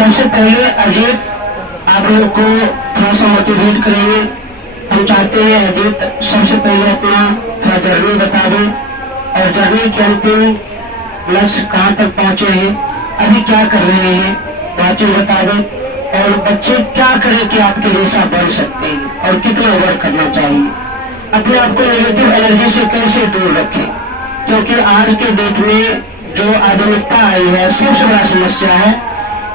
सबसे पहले अजीत आप लोग को थोड़ा सा मोटिवेट करेंगे। हम चाहते हैं अजीत सबसे पहले अपना थोड़ा जर्नी बता दें और जर्नी के अंतिम लक्ष्य कहाँ तक पहुँचे हैं, अभी क्या कर रहे हैं, बातें बता दें। और बच्चे क्या करें कि आपके जैसा बन सकते हैं और कितना वर्क करना चाहिए, अपने आप को नेगेटिव एनर्जी से कैसे दूर रखें, क्योंकि आज के डेट में जो आधुनिकता आई है सबसे बड़ा समस्या है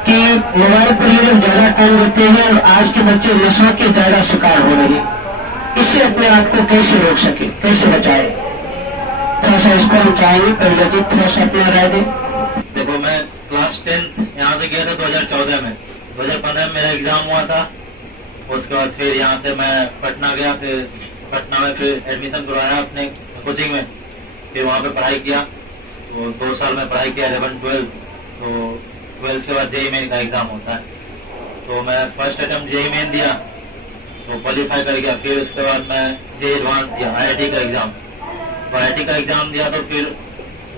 कि मोबाइल पर ये लोग ज्यादा टाइम देते हैं और आज के बच्चे नशा के ज्यादा शिकार हो रहे हैं। इससे अपने आप को कैसे रोक सके, कैसे बचाए, थोड़ा सा इस पर हम चाहेंगे। पहले जी थोड़ा सा अपना राय दें। देखो, मैं क्लास 10th यहाँ से गया था 2014 में। 2015 में मेरा एग्जाम हुआ था। उसके बाद फिर यहाँ से मैं पटना गया, फिर पटना में फिर एडमिशन करवाया अपने कोचिंग में, फिर वहाँ पे पढ़ाई किया। तो 2 साल में पढ़ाई किया 11-12। तो 12th के बाद जेईई मेन का एग्जाम होता है। तो मैं फर्स्ट अटेम्प्ट जेईई मेन दिया तो क्वालिफाई कर गया। फिर उसके बाद मैं जेईई एडवांस दिया, आईआईटी का एग्जाम। तो आईआईटी का एग्जाम दिया तो फिर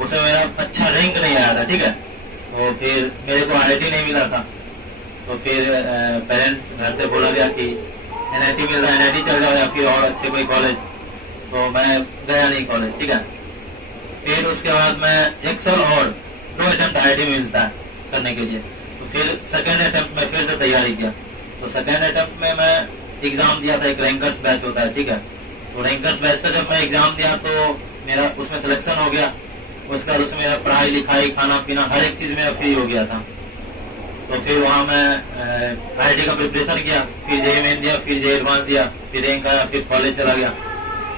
उसमें मेरा अच्छा रैंक नहीं आया था, ठीक है। तो फिर मेरे को आईआईटी नहीं मिला था। तो फिर पेरेंट्स घर से बोला गया कि एनआईटी मिल रहा है, एनआईटी चल जाओ या फिर और अच्छे कोई कॉलेज। तो मैं गया नहीं कॉलेज, ठीक है। फिर उसके बाद मैं 1 साल और 2 अटेम्प्ट आईआईटी में मिलता है करने के लिए। तो फिर सेकेंड अटेम्प्ट में फिर से तैयारी किया। तो सेकेंड अटेम्प्ट में मैं एग्जाम दिया था, एक रैंकर्स बैच होता है, ठीक है। तो रैंकर्स बैच का जब मैं एग्जाम दिया तो मेरा उसमें सिलेक्शन हो गया। उसके बाद उसमें मेरा पढ़ाई लिखाई खाना पीना हर एक चीज मेरा फ्री हो गया था। तो फिर वहाँ मैं आईआईटी का प्रिपरेशन किया, फिर जेईई मेन दिया, फिर जेईई एडवांस दिया, फिर रैंक आया, फिर कॉलेज चला गया।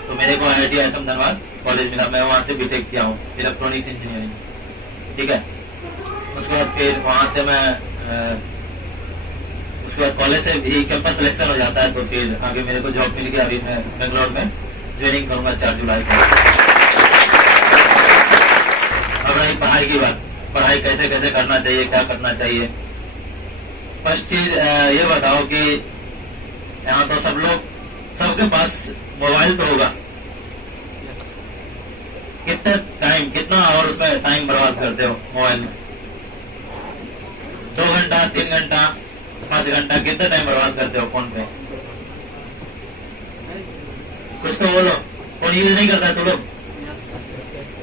तो मेरे को आईआईटी असम धनबाद कॉलेज मिला। मैं वहाँ से बीटेक किया हूँ, इलेक्ट्रॉनिक्स इंजीनियरिंग, ठीक है। उसके बाद फिर वहाँ से मैं उसके बाद कॉलेज से भी कैंपस सिलेक्शन हो जाता है। तो फिर आगे मेरे को जॉब मिल गया। अभी मैं बेंगलोर में ज्वाइनिंग करूंगा 4 जुलाई को। अब रही पढ़ाई की बात, पढ़ाई कैसे कैसे करना चाहिए, क्या करना चाहिए। फर्स्ट चीज ये बताओ कि यहाँ तो सब लोग, सबके पास मोबाइल तो होगा। कितना टाइम, कितना और उसमें टाइम बर्बाद करते हो मोबाइल में? 2 घंटा, 3 घंटा, 5 घंटा, कितना टाइम बर्बाद करते हो फोन पे? कुछ तो बोलो। फोन यूज नहीं करता है तो लोग?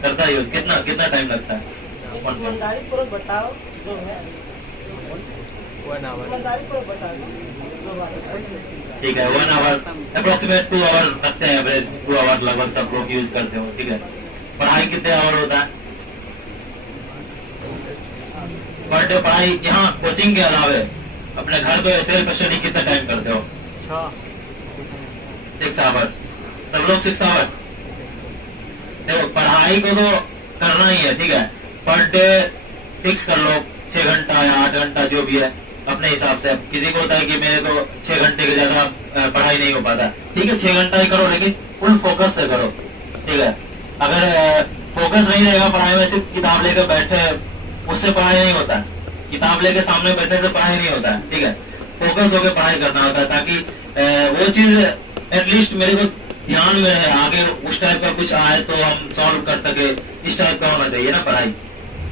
करता है यूज। कितना कितना टाइम लगता है फोन पे? बताओ जो है 1 आवर। ठीक है, 1 आवर अप्रोक्सीमेट 2 आवर रखते हैं एवरेज। 2 आवर लगभग सब लोग यूज करते हो, ठीक है। पढ़ाई कितने आवर होता है पर डे? पढ़ाई यहाँ कोचिंग के अलावे अपने घर पे सेल्फ स्टडी कितना टाइम करते हो? 6 आवर। सब लोग 6 आवर। देखो, पढ़ाई को तो करना ही है, ठीक है। पर डे फिक्स कर लो 6 घंटा या 8 घंटा जो भी है अपने हिसाब से। किसी को होता है कि मेरे को 6 घंटे के ज्यादा पढ़ाई नहीं हो पाता, ठीक है, 6 घंटा ही करो, लेकिन फुल फोकस से करो, ठीक है। अगर फोकस नहीं रहेगा पढ़ाई में, सिर्फ किताब लेकर बैठे, उससे पढ़ाई नहीं होता। किताब लेके सामने बैठने से पढ़ाई नहीं होता है, ठीक है। फोकस होकर पढ़ाई करना होता है ताकि वो चीज एटलीस्ट मेरे को ध्यान में रहे। आगे उस टाइप का कुछ आए तो हम सॉल्व कर सके, इस टाइप का होना चाहिए ना पढ़ाई।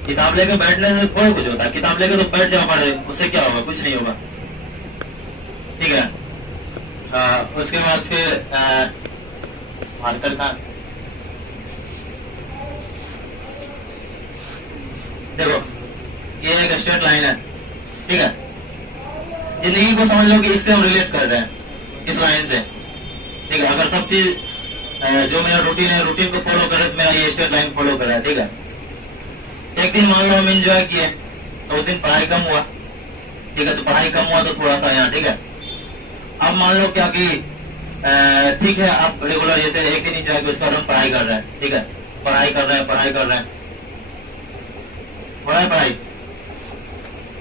किताब लेके बैठने से थोड़ा कुछ होता है। किताब लेके तो बैठ जाओ पढ़े, उससे क्या होगा? कुछ नहीं होगा, ठीक है। उसके बाद फिर मार्कर का देखो, ये एक स्ट्रेट लाइन है, ठीक है। जिंदगी को समझ लो कि इससे हम रिलेट कर रहे हैं, इस लाइन से, ठीक है। अगर सब चीज जो मेरा रूटीन है, रूटीन को फॉलो करे तो मेरा ये स्ट्रेट लाइन फॉलो कर रहा है, ठीक है। एक दिन मान लो हम एंजॉय किए तो उस दिन पढ़ाई कम हुआ, ठीक है। तो पढ़ाई कम हुआ तो थोड़ा सा यहाँ, ठीक है। अब मान लो क्या कि ठीक है, आप रेगुलर जैसे एक दिन एंजॉय किया, उसके बाद हम पढ़ाई कर रहे हैं, ठीक है। पढ़ाई कर रहे हैं, पढ़ाई कर रहे हैं, पढ़ाई।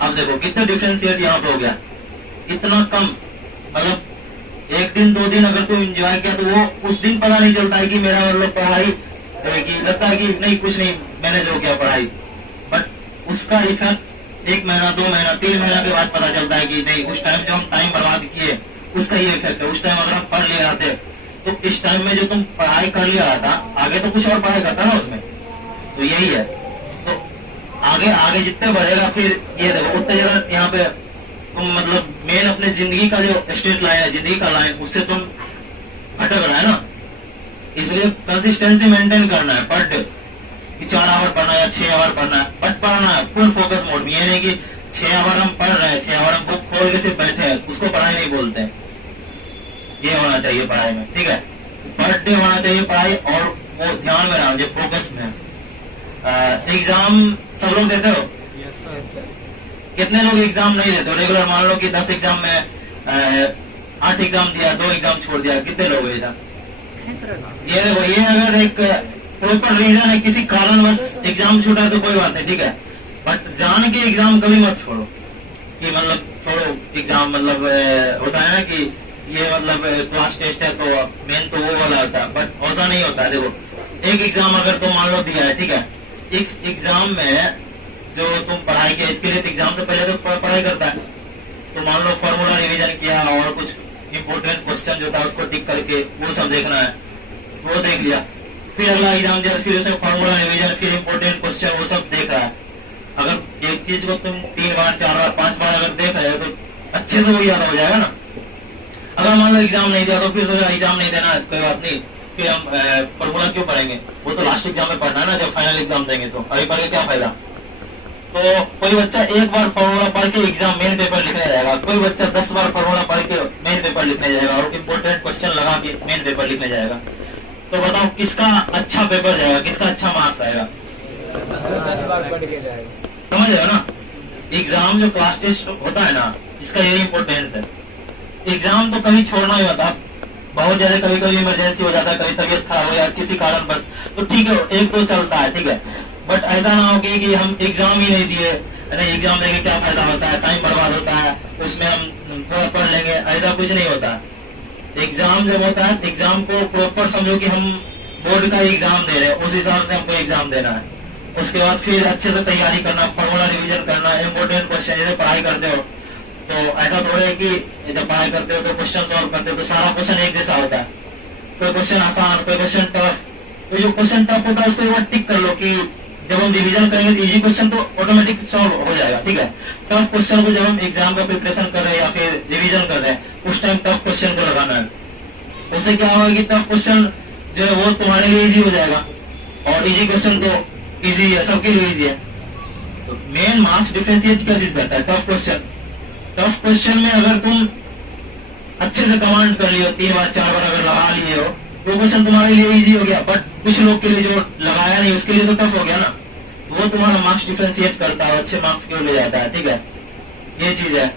अब देखो कितना डिफरेंशिएट यहाँ पे हो गया, इतना कम। मतलब 1 दिन 2 दिन अगर तुम एंजॉय किया तो वो उस दिन पता नहीं चलता है कि मेरा मतलब पढ़ाई की, लगता है कि नहीं कुछ नहीं मैनेज हो गया पढ़ाई। बट उसका इफेक्ट 1 महीना, 2 महीना, 3 महीना के बाद पता चलता है कि नहीं, उस टाइम जो हम टाइम बर्बाद किए उसका ये इफेक्ट है। उस टाइम अगर हम पढ़ लिया आते तो इस टाइम में जो तुम पढ़ाई कर लिया था, आगे तो कुछ और पढ़ाई करता ना उसमें। तो यही है। तो आगे आगे जितने बढ़ेगा फिर ये देखो उतने ज्यादा यहाँ पे तुम मतलब मेन अपने जिंदगी का जो स्टेट लाइन है, जिंदगी का लाइन, उससे तुम भटक रहा है ना। इसलिए कंसिस्टेंसी मेंटेन करना है पर डे, कि 4 आवर पढ़ना है या 6 आवर पढ़ना है, बट पढ़ना है फुल फोकस मोड में। ये नहीं कि 6 आवर हम पढ़ रहे हैं, 6 आवर हम बुक खोल के सिर्फ बैठे हैं, उसको पढ़ाई नहीं बोलते हैं। ये होना चाहिए पढ़ाई में, ठीक है। पर डे होना चाहिए पढ़ाई, और वो ध्यान में रहो, फोकस में। एग्जाम सब लोग देते हो? कितने लोग एग्जाम नहीं देते हो रेगुलर? मान लो कि 10 एग्जाम में 8 एग्जाम दिया, 2 एग्जाम छोड़ दिया, कितने लोग हैं? ये देखो, ये अगर एक प्रॉपर रीजन है, किसी कारणवश एग्जाम छूटा है तो कोई बात नहीं, ठीक है। बट जान के एग्जाम कभी मत छोड़ो, कि मतलब छोड़ो एग्जाम, मतलब होता है ना कि ये मतलब क्लास टेस्ट है तो मेन तो वो वाला होता है, बट ऐसा नहीं होता है। देखो, एक एग्जाम अगर तुम मान लो दिया है, ठीक है, इस एग्जाम में जो तुम पढ़ाई किया, इसके लिए एग्जाम से पहले तो पढ़ाई करता है। तो मान लो फॉर्मूला रिवीजन किया और कुछ इंपोर्टेंट क्वेश्चन जो था उसको टिक करके वो सब देखना है, वो देख लिया। फिर अगला एग्जाम दिया, फिर उसमें फॉर्मूला रिवीजन, फिर इंपोर्टेंट क्वेश्चन, वो सब देख रहा है। अगर एक चीज को तुम 3 बार 4 बार 5 बार अगर देख रहे हो तो अच्छे से वो याद हो जाएगा ना। अगर मान लो एग्जाम नहीं दिया तो फिर सोचा एग्जाम नहीं देना, कोई बात नहीं, फिर हम फॉर्मूला क्यों पढ़ेंगे, वो तो लास्ट एग्जाम में पढ़ना है ना, जब फाइनल एग्जाम देंगे तो अभी पढ़ के क्या फायदा। तो कोई बच्चा एक बार फॉर्मूला पढ़ के एग्जाम मेन पेपर लिखने जाएगा, कोई बच्चा 10 बार फॉर्मूला पढ़ के मेन पेपर लिखने जाएगा और इम्पोर्टेंट क्वेश्चन लगा के मेन पेपर लिखने जाएगा। तो बताओ किसका अच्छा पेपर जाएगा, किसका अच्छा मार्क्स आएगा? समझ रहे हो ना? एग्जाम जो क्लास टेस्ट होता है ना, इसका यही इम्पोर्टेंस है। एग्जाम तो कभी छोड़ना ही होता, बहुत ज्यादा कभी कभी इमरजेंसी हो जाता है, कभी तबीयत खराब हो या किसी कारण बस, तो ठीक है, एक तो चलता है, ठीक है। बट ऐसा ना हो कि हम एग्जाम ही नहीं दिए, अरे एग्जाम देके क्या फायदा होता है, टाइम बर्बाद होता है, उसमें हम थोड़ा पढ़ लेंगे, ऐसा कुछ नहीं होता। एग्जाम जब होता है, एग्जाम को प्रॉपर समझो कि हम बोर्ड का एग्जाम दे रहे हैं, उस हिसाब से हमको एग्जाम देना है। उसके बाद फिर अच्छे से तैयारी करना, फॉर्मूला रिवीजन करना, इम्पोर्टेंट क्वेश्चन, जैसे पढ़ाई करते हो तो ऐसा थोड़ा है कि जब पढ़ाई करते हो तो क्वेश्चन सॉल्व करते हो तो सारा क्वेश्चन एक जैसा होता है, कोई क्वेश्चन आसान, कोई क्वेश्चन टफ। तो जो क्वेश्चन टफ होता है उसको एक बार टिक कर लो कि जब हम रिवीजन करेंगे तो इजी क्वेश्चन तो ऑटोमेटिक सॉल्व हो जाएगा, ठीक है। टफ क्वेश्चन को जब हम एग्जाम का प्रिपरेशन कर रहे हैं या फिर रिवीजन कर रहे हैं, उस टाइम टफ क्वेश्चन को लगाना है। उससे क्या होगा कि टफ क्वेश्चन जो है वो तुम्हारे लिए इजी हो जाएगा और इजी क्वेश्चन तो इजी है, सबके लिए इजी है। तो मेन मार्क्स डिफरेंशिएट क्या चीज करता है? Tough question. टफ क्वेश्चन में अगर तुम अच्छे से कमांड कर लियो, 3 बार 4 बार अगर लगा लिए हो, वो क्वेश्चन तुम्हारे लिए इजी हो गया। बट कुछ लोग के लिए जो लगाया नहीं उसके लिए तो टफ हो गया ना, तो वो तुम्हारा मार्क्स डिफरेंशिएट करता है, अच्छे मार्क्स क्यों ले जाता है, ठीक है। ये चीज है।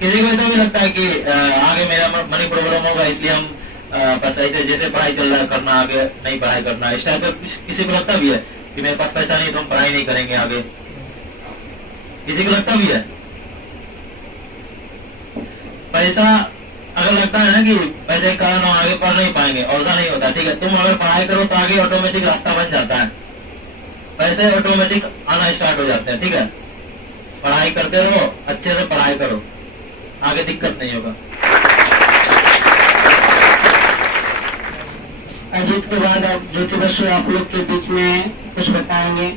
किसी को ऐसा भी लगता है कि आगे मेरा मनी प्रॉब्लम होगा, इसलिए हम बस ऐसे जैसे पढ़ाई चल रहा है करना, आगे नहीं पढ़ाई करना, इस टाइप का किसी को लगता भी है कि मेरे पास पैसा नहीं तो हम पढ़ाई नहीं करेंगे आगे, किसी को लगता भी है। पैसा अगर लगता है ना कि पैसे के कारण हम आगे पढ़ नहीं पाएंगे, ऐसा नहीं होता, ठीक है। तुम अगर पढ़ाई करो तो आगे ऑटोमेटिक रास्ता बन जाता है, पैसे ऑटोमेटिक आना स्टार्ट हो जाते हैं, ठीक है। पढ़ाई करते रहो, अच्छे से पढ़ाई करो, आगे दिक्कत नहीं होगा। अजीत के बाद अब ज्योति बसु आप लोग के बीच में कुछ बताएंगे।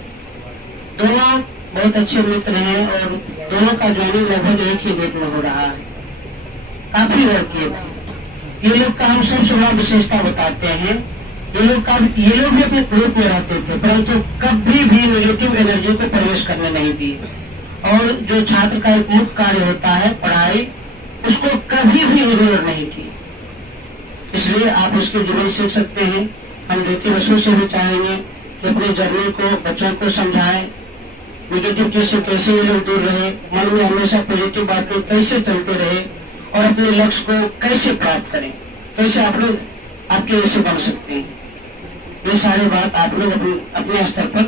दोनों बहुत अच्छे मित्र हैं और दोनों का ज्वाइनिंग लगभग एक ही डेट में हो रहा है, काफी लड़के थे। ये लोग का हम सबसे बड़ा विशेषता बताते हैं, ये लोग भी अपने ग्रुप में रहते थे, परंतु कभी भी नेगेटिव एनर्जी को प्रवेश करने नहीं दिए। और जो छात्र का एक मुख्य कार्य होता है पढ़ाई, उसको कभी भी इग्नोर नहीं की। इसलिए आप उसके जीवन सीख सकते हैं। हम ज्योति बसु से भी चाहेंगे कि अपने जर्नी को बच्चों को समझाएं, नेगेटिव चीज से कैसे ये लोग दूर रहे, मन में हमेशा पॉजिटिव बातें कैसे चलते रहे और अपने लक्ष्य को कैसे प्राप्त करें, कैसे आप लोग आपके ऐसे बन सकते हैं। ये सारी बात आप लोग अपने स्तर पर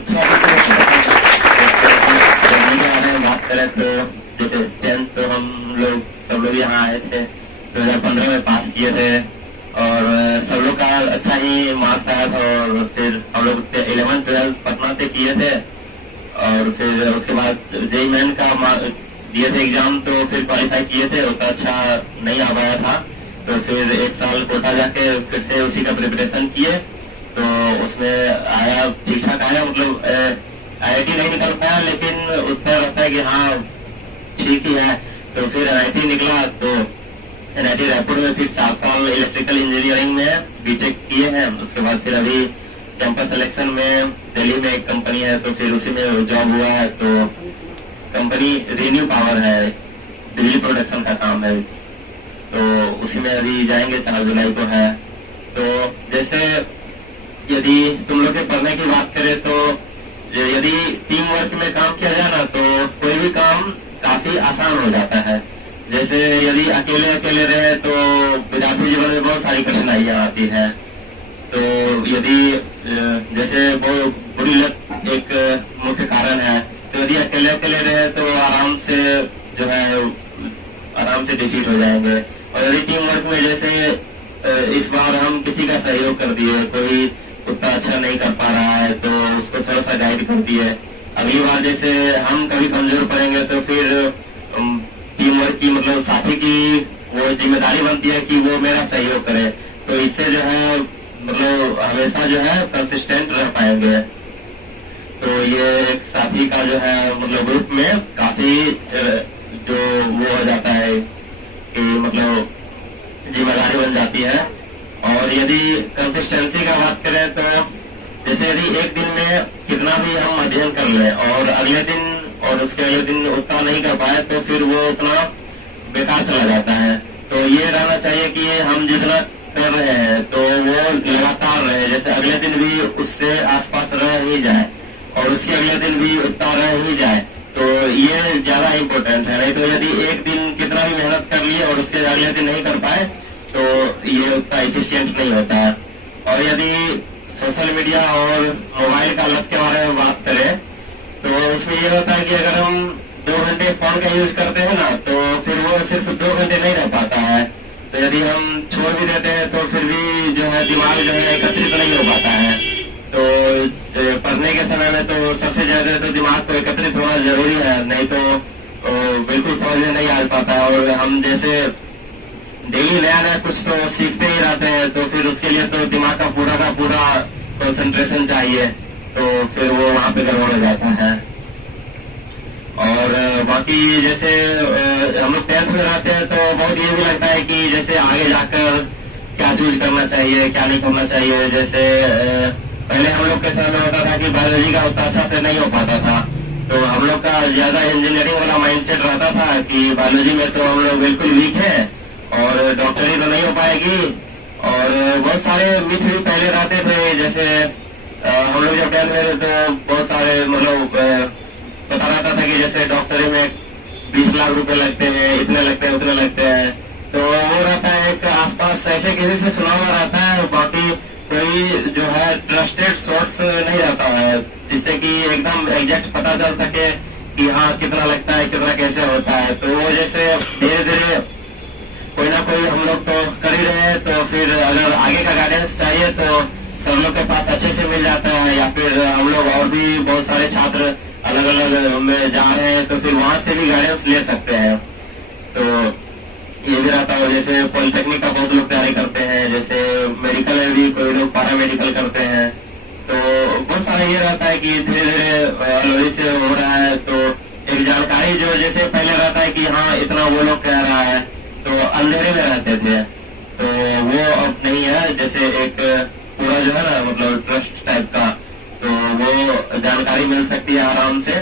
बात करें तो जैसे 10th तो हम लोग सब लोग यहाँ आए थे, 2015 में पास किए थे और सब लोग का अच्छा ही मार्क्स आया था। और फिर हम लोग 11th 12th पटना से किए थे और फिर उसके बाद जेईई मेन का दिए थे एग्जाम, तो फिर क्वालिफाई किए थे, उतना अच्छा नहीं आ पाया था। तो फिर 1 साल कोटा जाके फिर से उसी का प्रिपरेशन किए, तो उसमें आया ठीक ठाक आया, मतलब IIT नहीं निकल पाया, लेकिन उत्तर रहता है कि हाँ ठीक ही है, तो फिर NIT निकला, तो NIT रायपुर में फिर 4 साल इलेक्ट्रिकल इंजीनियरिंग में बीटेक किए हैं। उसके बाद फिर अभी कैंपस सिलेक्शन में दिल्ली में एक कंपनी है, तो फिर उसी में जॉब हुआ है। तो कंपनी रिन्यू पावर है, बिजली प्रोडक्शन का काम है, तो उसी में अभी जाएंगे, 4 जुलाई को है। तो जैसे यदि तुम लोग के पढ़ने की बात करें तो यदि टीम वर्क में काम किया जाए ना, तो कोई भी काम काफी आसान हो जाता है। जैसे यदि अकेले अकेले रहे तो विद्यार्थी जीवन में बहुत सारी कठिनाइयां आती हैं। तो यदि जैसे वो बुरी लत एक मुख्य कारण है, तो यदि अकेले अकेले रहे तो आराम से जो है आराम से डिफीट हो जाएंगे। और यदि टीम वर्क में जैसे इस बार हम किसी का सहयोग कर दिए, कोई उतना अच्छा नहीं कर पा रहा है तो उसको थोड़ा सा गाइड कर दिए, अगली बार जैसे हम कभी कमजोर पड़ेंगे तो फिर टीम वर्क की मतलब साथी की वो जिम्मेदारी बनती है कि वो मेरा सहयोग करे। तो इससे जो है मतलब हमेशा जो है कंसिस्टेंट रह पाएंगे। तो ये एक साथी का जो है मतलब ग्रुप में काफी जो वो हो जाता है कि मतलब जिम्मेदारी बन जाती है। और यदि कंसिस्टेंसी का बात करें तो जैसे यदि एक दिन में कितना भी हम अध्ययन कर लें और अगले दिन और उसके अगले दिन उतना नहीं कर पाए तो फिर वो उतना बेकार चला जाता है। तो ये रहना चाहिए कि हम जितना कर रहे हैं तो वो लगातार रहे, जैसे अगले दिन भी उससे आसपास रह ही जाए और उसके अगले दिन भी उतना रह ही जाए। तो ये ज्यादा इम्पोर्टेंट है। नहीं तो यदि एक दिन कितना भी मेहनत कर लिए और उसके अगले दिन नहीं कर पाए तो ये उतना एफिशिएंट नहीं होता है। और यदि सोशल मीडिया और मोबाइल का लत के बारे में बात करें तो उसमें ये होता है कि अगर हम 2 घंटे फोन का यूज करते हैं ना तो फिर वो सिर्फ 2 घंटे नहीं रह पाता है। तो यदि हम छोड़ भी देते हैं तो फिर भी जो है दिमाग जो है एकत्रित नहीं हो पाता है। तो पढ़ने के समय में तो सबसे ज्यादा तो दिमाग को एकत्रित होना जरूरी है, नहीं तो बिल्कुल समझ में नहीं आ पाता है। और हम जैसे डेली नया नया कुछ तो सीखते ही रहते हैं, तो फिर उसके लिए तो दिमाग का पूरा कंसंट्रेशन चाहिए, तो फिर वो वहाँ पे गड़बड़ हो जाता है। और बाकी जैसे हम लोग 10th में रहते हैं तो बहुत ये भी लगता है कि जैसे आगे जाकर क्या चूज करना चाहिए क्या नहीं करना चाहिए। जैसे पहले हम लोग के समय में होता था कि बायोलॉजी का उतना अच्छा से नहीं हो पाता था, तो हम लोग का ज्यादा इंजीनियरिंग वाला माइंडसेट रहता था कि बायोलॉजी में तो हम लोग बिल्कुल वीक है और डॉक्टरी तो नहीं हो पाएगी। और बहुत सारे मिथ भी पहले रहते थे, जैसे हम लोग जब 10th में तो बहुत सारे मतलब पता रहता था कि जैसे डॉक्टरी में 20 लाख रुपए लगते हैं, इतने लगते हैं उतने लगते हैं। तो वो रहता है एक आसपास ऐसे किसी से सुना हुआ रहता है, बाकी कोई जो है ट्रस्टेड सोर्स नहीं रहता है जिससे कि एकदम एग्जैक्ट पता चल सके कि हाँ कितना लगता है कितना कैसे होता है। तो वो जैसे धीरे धीरे कोई ना कोई हम लोग तो कर ही रहे हैं, तो फिर अगर आगे का गाइडेंस चाहिए तो सब लोग के पास अच्छे से मिल जाता है, या फिर हम लोग और भी बहुत सारे छात्र अलग अलग में जा रहे हैं तो फिर वहां से भी गाइडेंस ले सकते हैं। तो ये भी रहता है, जैसे पॉलिटेक्निक का बहुत लोग तैयारी करते हैं, जैसे मेडिकल में भी कोई लोग पैरामेडिकल करते हैं। तो बहुत सारा ये रहता है कि धीरे धीरे अलोई से हो रहा है, तो एक जानकारी जो जैसे पहले रहता है कि हाँ इतना वो लोग कह रहा है, तो अंधेरे में रहते थे, तो वो अब नहीं है। जैसे एक पूरा जो है ना मतलब ट्रस्ट टाइप का, तो वो जानकारी मिल सकती है आराम से।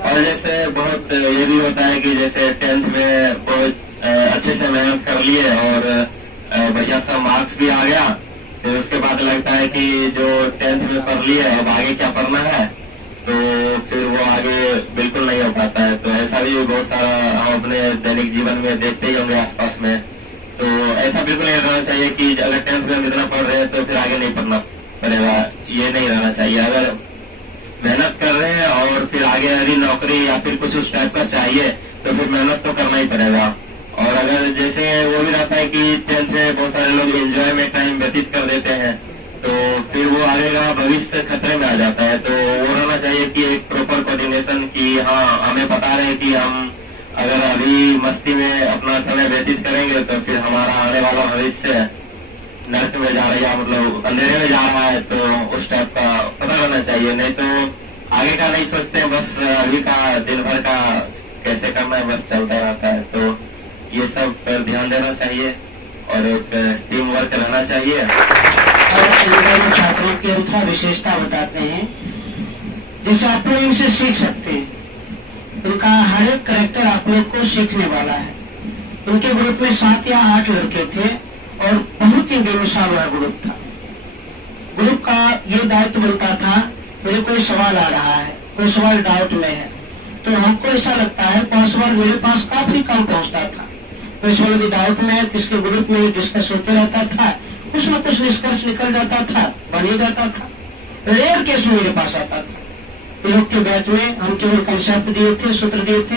और जैसे बहुत ये भी होता है कि जैसे 10th में बहुत अच्छे से मेहनत कर लिए और बढ़िया सा मार्क्स भी आ गया, फिर उसके बाद लगता है कि जो 10th में पढ़ लिए अब आगे क्या पढ़ना है, तो फिर वो आगे बिल्कुल नहीं हो पाता है। तो ऐसा भी बहुत सारा हम अपने दैनिक जीवन में देखते ही होंगे आसपास में। तो ऐसा बिल्कुल नहीं रहना चाहिए कि अगर 10th में हम इतना पढ़ रहे हैं तो फिर आगे नहीं पढ़ना पड़ेगा, ये नहीं रहना चाहिए। अगर मेहनत कर रहे हैं और फिर आगे यदि नौकरी या फिर कुछ उस टाइप का चाहिए तो फिर मेहनत तो करना ही पड़ेगा। और अगर जैसे वो भी रहता है कि 10th में बहुत सारे लोग एंजॉय में टाइम व्यतीत कर देते हैं, तो फिर वो आगे का भविष्य खतरे में आ जाता है। तो वो रहना चाहिए कि एक प्रॉपर कोऑर्डिनेशन की हाँ हमें बता रहे कि हम अगर अभी मस्ती में अपना समय व्यतीत करेंगे तो फिर हमारा आने वाला भविष्य नर्क में जा रहा है या मतलब अंधेरे में जा रहा है, तो उस टाइप का पता रहना चाहिए। नहीं तो आगे का नहीं सोचते हैं, बस अभी का दिन भर का कैसे करना है बस चलता रहता है। तो ये सब पर ध्यान देना चाहिए और एक टीम वर्क रहना चाहिए। और इन दोनों छात्रों की हम थोड़ा विशेषता बताते हैं, जैसे आप लोग इनसे सीख सकते हैं। उनका हर एक करेक्टर आप लोग को सीखने वाला है। उनके ग्रुप में 7 या 8 लड़के थे और बहुत ही बेमिसाल वाला ग्रुप था। ग्रुप का ये दायित्व बनता था, मेरे कोई सवाल आ रहा है, कोई सवाल डाउट में है, तो हमको ऐसा लगता है 5 सवाल मेरे पास काफी कम पहुंचता था। कोई सवाल भी डाउट में है, किसके ग्रुप में डिस्कस होते रहता था, कुछ न कुछ निष्कर्ष निकल जाता था, बन ही जाता था। रेयर केस मेरे पास आता था। लोग के बैच में हम केवल कंसेप्ट दिए थे, सूत्र दिए थे,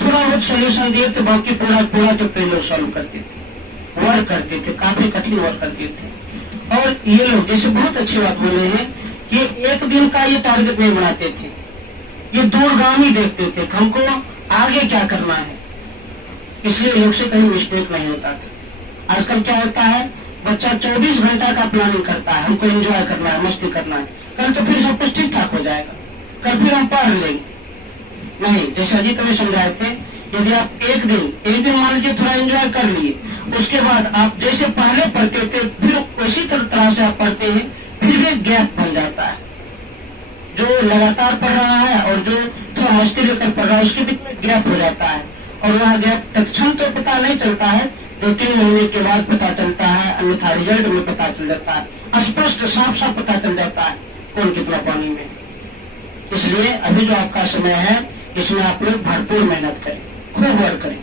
थोड़ा बहुत सोल्यूशन दिए थे, बाकी पूरा चैप्टर लोग सॉल्व करते थे, वर्क करते थे, काफी कठिन वर्क करते थे। और ये लोग जैसे बहुत अच्छी बात बोले हैं, ये एक दिन का ये टारगेट नहीं बनाते थे, ये दूरगामी देखते थे, हमको आगे क्या करना है, इसलिए लोग से कहीं मिस्टेक नहीं होता था। आजकल क्या होता है, बच्चा 24 घंटा का प्लानिंग करता है, हमको एंजॉय करना है, मस्ती करना है, कल तो फिर सब कुछ ठीक ठाक हो जाएगा, कल फिर हम पढ़ लेंगे। नहीं, जैसे अजीत अभी समझाए थे, यदि आप एक दिन मान लीजिए थोड़ा एंजॉय कर लिए, उसके बाद आप जैसे पहले पढ़ते थे फिर उसी तरह से आप पढ़ते हैं, फिर भी गैप बन जाता है। जो लगातार पढ़ रहा है और जो थोड़ा मस्ती लेकर पढ़ रहा है, उसके बीच में गैप हो जाता है, और वह गैप तत्क्षण तो पता नहीं चलता है, 2-3 महीने के बाद पता चलता है, अन्यथा रिजल्ट में पता चल जाता है, स्पष्ट साफ पता चल जाता है कौन कितना पानी में। इसलिए अभी जो आपका समय है, इसमें आप लोग भरपूर मेहनत करें, खूब वर्क करें,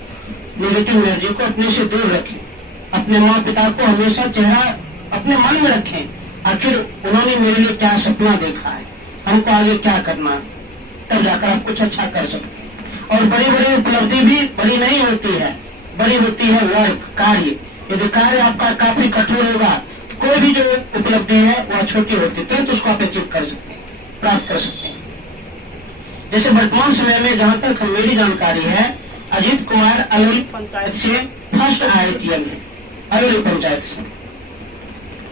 नेगेटिव एनर्जी को अपने से दूर रखें, अपने माँ पिता को हमेशा चेहरा अपने मन में रखें, आखिर उन्होंने मेरे लिए क्या सपना देखा है, हमको आगे क्या करना है, तब जाकर आप कुछ अच्छा कर सकते हैं। और बड़ी बड़ी उपलब्धि भी बड़ी नहीं होती है, बड़ी होती है वर्क, कार्य। यदि कार्य आपका काफी कठोर होगा, कोई भी जो उपलब्धि है वह छोटी होती है, तो उसको आप अचीव कर सकते हैं, प्राप्त कर सकते हैं। जैसे वर्तमान समय में जहाँ तक मेरी जानकारी है, अजीत कुमार अलौली पंचायत से फर्स्ट IITM है, अलौली पंचायत से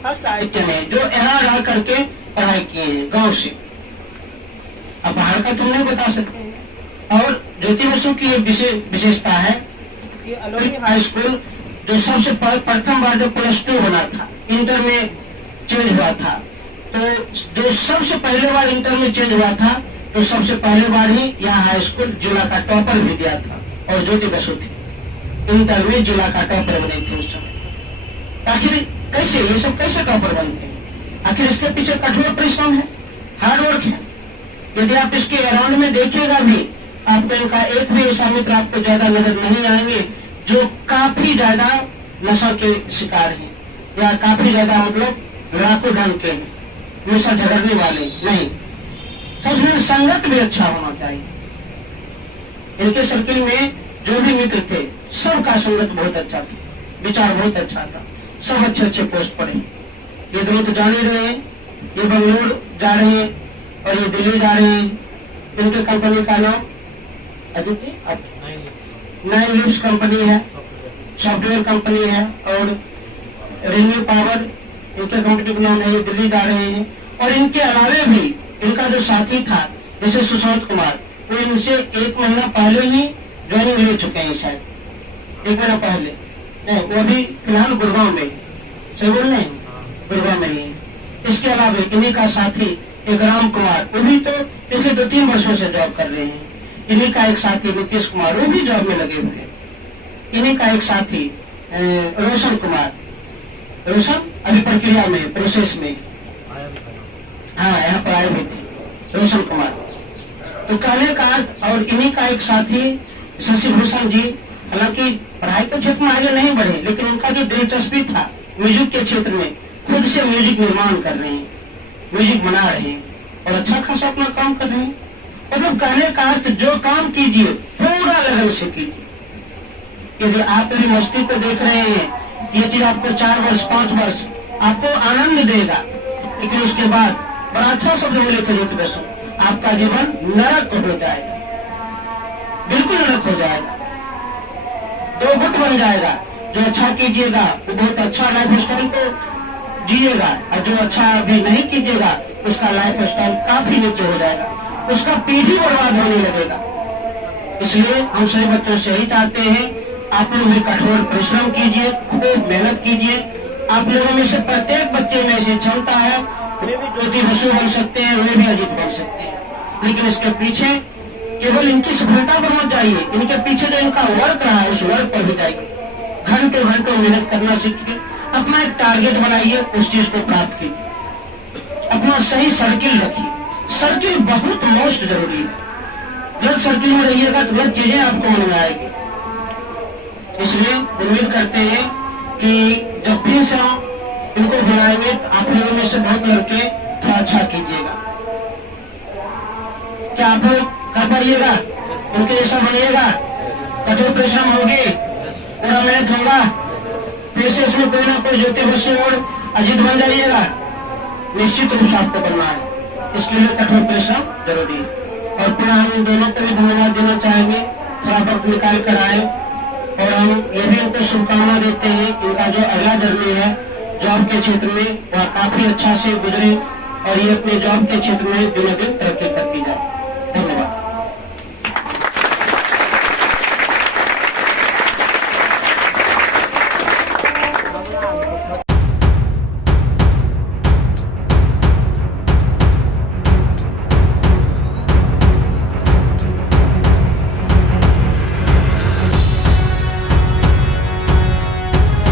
फर्स्ट IITM है, जो यहाँ रह करके पढ़ाई किए हैं गांव से। अब बाहर का तुम नहीं बता सकते। और ज्योति बसु की एक विशेषता है, ये अलौली हाई स्कूल जो सबसे प्रथम बार जब +2 बना था, इंटर में चेंज हुआ था, तो जो सबसे पहले बार इंटर में चेंज हुआ था, तो सबसे पहले बार ही यहाँ हाई स्कूल जिला का टॉपर भी दिया था, और ज्योति बसु थी इंटर में जिला का टॉपर बने थे उस समय। आखिर कैसे ये सब कैसे टॉपर बनते हैं? आखिर इसके पीछे कठोर परिश्रम है, हार्डवर्क है। यदि आप इसके अराउंड में देखिएगा भी, आपको इनका एक भी ऐसा मित्र आपको ज्यादा नजर नहीं आएंगे जो काफी ज्यादा नशा के शिकार हैं, या काफी ज्यादा मतलब लड़ाकू ढंग के हैं, नशा झगड़ने वाले नहीं। तो संगत भी अच्छा होना चाहिए। इनके सर्किल में जो भी मित्र थे, सबका संगत बहुत अच्छा था, विचार बहुत अच्छा था, सब अच्छे अच्छे पोस्ट पर हैं। ये दोनों तो जान ही रहे हैं, ये बंगलोर जा रहे हैं और ये दिल्ली जा रहे हैं। इनके कंपनी का नाम अदिति 9 लिव्स कंपनी है, सॉफ्टवेयर कंपनी है, और रिन्यू पावर इनके कंपनी का नाम है, ये दिल्ली जा रहे हैं। और इनके अलावे भी इनका जो साथी था, जैसे सुशांत कुमार, वो इनसे 1 महीना पहले ही ज्वाइनिंग ले चुके हैं, शायद 1 महीना पहले नहीं, वो अभी फिलहाल गुड़गांव में, सही बोल रहे हैं, गुड़गांव में ही। इसके अलावा इन्हीं का साथी एक राम कुमार, वो भी तो पिछले 2-3 वर्षों से जॉब कर रहे हैं। इन्हीं का एक साथी नीतीश कुमार, वो भी जॉब में लगे हुए हैं। इन्हीं का एक साथी रोशन कुमार, रोशन अभी प्रक्रिया में, प्रोसेस में, हाँ यहाँ पर आए हुए थे रोशन कुमार। तो कहने का अर्थ, और इन्हीं का एक साथी शशि भूषण जी, हालांकि पढ़ाई के क्षेत्र में आगे नहीं बढ़े, लेकिन उनका जो दिलचस्पी था म्यूजिक के क्षेत्र में, खुद से म्यूजिक निर्माण कर रहे हैं, म्यूजिक बना रहे हैं और अच्छा खासा अपना काम कर रहे हैं। मतलब कहने का अर्थ, जो काम कीजिए पूरा लगन से कीजिए। यदि आप मेरी मस्ती को देख रहे हैं, ये चीज आपको 4 वर्ष 5 वर्ष आपको आनंद देगा, लेकिन उसके बाद बड़ा अच्छा शब्द बोले थे ज्योति बसु, आपका जीवन नरक हो जाएगा, बिल्कुल नरक हो जाएगा, 2 गुट बन जाएगा। जो अच्छा कीजिएगा वो बहुत अच्छा लाइफ स्टाइल को जिएगा, और जो अच्छा भी नहीं कीजिएगा उसका लाइफ स्टाइल काफी नीचे हो जाएगा, उसका पीढ़ी बर्बाद होने लगेगा। इसलिए हम सभी बच्चों से यही चाहते हैं, आप लोग भी कठोर परिश्रम कीजिए, खूब मेहनत कीजिए। आप लोगों में से प्रत्येक बच्चे में ऐसी क्षमता है, वे भी ज्योति बसु बन सकते हैं, वे भी अजीत बन सकते हैं। लेकिन इसके पीछे केवल इनकी सफलता पर मत जाइए, इनके पीछे जो इनका वर्क रहा है उस वर्क पर भी जाइए। घंटों घंटों मेहनत करना सीखिए, अपना एक टारगेट बनाइए, उस चीज को प्राप्त कीजिए। अपना सही सर्किल रखिए, सर्किल बहुत मोस्ट जरूरी है। गलत सर्किल में रहिएगा तो गलत चीजें आपको मन में आएगी। इसलिए उम्मीद करते हैं कि जब फिर से हम इनको बुलाएंगे तो आप लोगों में से बहुत लड़के थोड़ा अच्छा कीजिएगा। क्या आप लोग कर पाइएगा? उनके जैसा बनिएगा, कठोर परिश्रम होगी, पूरा मेहनत होगा, फिर से इसमें कोई ना कोई ज्योति बसु और अजीत बन जाइएगा। निश्चित रूप से आपको बनना है, इसके लिए कठोर परिश्रम जरूरी है। और फिर हम इन दोनों को भी धन्यवाद देना चाहेंगे, थोड़ा वक्त निकाल कर आए। और हम ये भी उनको शुभकामना देते हैं, इनका जो अगला जर्नी है जॉब के क्षेत्र में वह काफी अच्छा से गुजरे और ये अपने जॉब के क्षेत्र में दिनों दिन तरक्की करती जाए।